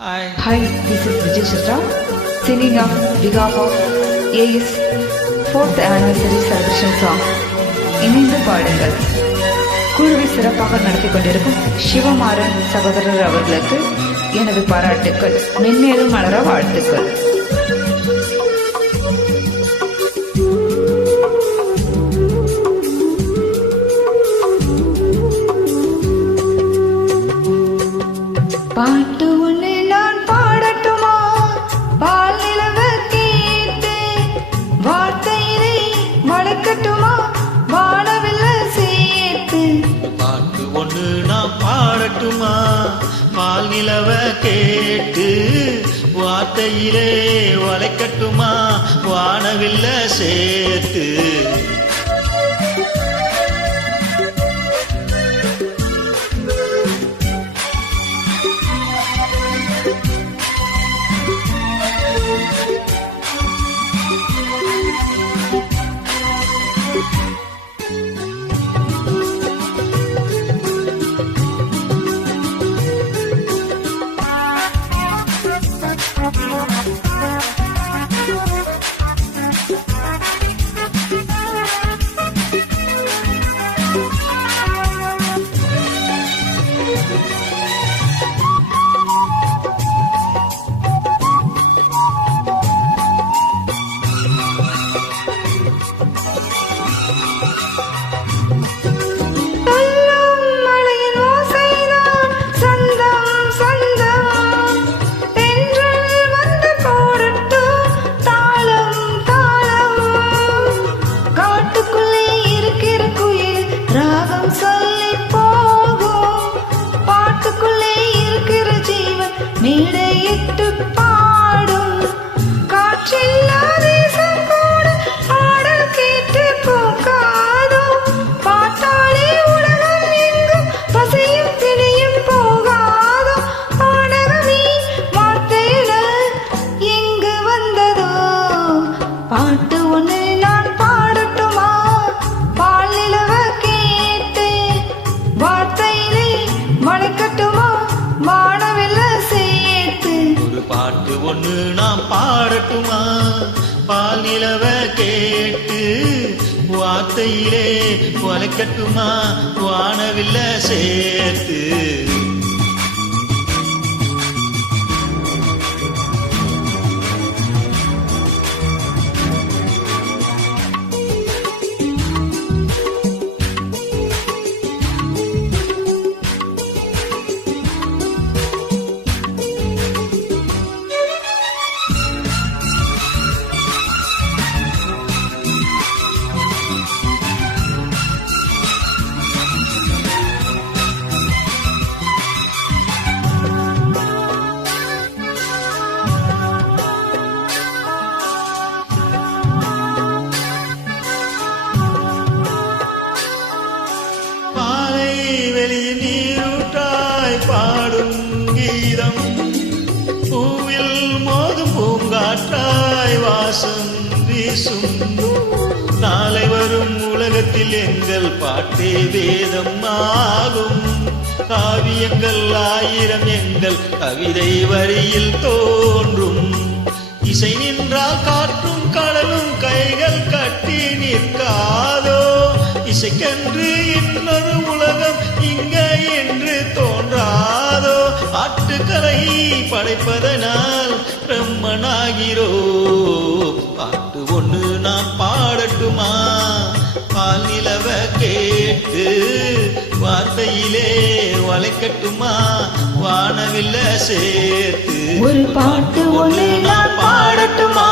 Hi, this is Vijay Chitra singing on behalf of AS 4th anniversary celebration song இணைந்து பாடுங்கள். குழுவை சிறப்பாக நடத்தி கொண்டிருக்கும் சிவமாறன் சகோதரர் அவர்களுக்கு எனது பாராட்டுக்கள், மென்மேலும் மலர வாழ்த்துக்கள். பாட்டு ஒன்று நான் பாடட்டுமா, பால் நிலவ கேட்டு வார்த்தையிலே வளர்க்கட்டுமா, வாழவில்ல சேர்த்து. பாட்டு ஒன்று நான் பாடட்டுமா, பால் நிலவ கேட்டு வார்த்தையிலே வளைக்கட்டுமா, வானவில்ல சேர்த்து. மேடையிட்டு பாடும் காற்றில்லா தேசம் கூட பாடல் கேட்டு போகாதோ, பாட்டாளி உலகம் எங்கும் பசையும் திணையும் போகாதோ, பாடகமே வார்த்தையில எங்கு வந்ததோ. பாட்டு ஒன்று நான் பாடட்டுமா, பால் நிலவ கேட்டு வார்த்தையிலே வளைக்கட்டுமா, வானவில்ல சேர்த்து. ஒரு பாட்டு ஒன்று நான் பாடட்டுமா, பால் நிலவ கேட்டு வார்த்தையிலே வளைக்கட்டுமா, வானவில்ல சேர்த்து. வெளியில் நீரூட்டாய் பாடும் கீதம், பூவில் மோதும் பூங்காற்றாய் வாசம் வீசும். நாளை வரும் உலகத்தில் எங்கள் பாட்டே வேதம் ஆகும். காவியங்கள் 1000 எங்கள் கவிதை வரியில் தோன்றும். இசை நின்றால் காற்றும் கடலும் கைகள் கட்டி நிற்காதோ, இசைக்கென்று இன்னொரு உலகம் இங்க என்று தோன்றாதோ. ஆட்டுக்கலை படைப்பதனால் பிரம்மனாகிறோ. பாட்டு ஒன்று நான் பாடட்டுமா, பால் நிலவ கேட்டு வார்த்தையிலே வளைக்கட்டுமா, வானவில்ல சேர்த்து. ஒரு பாட்டு ஒன்று நான் பாடட்டுமா,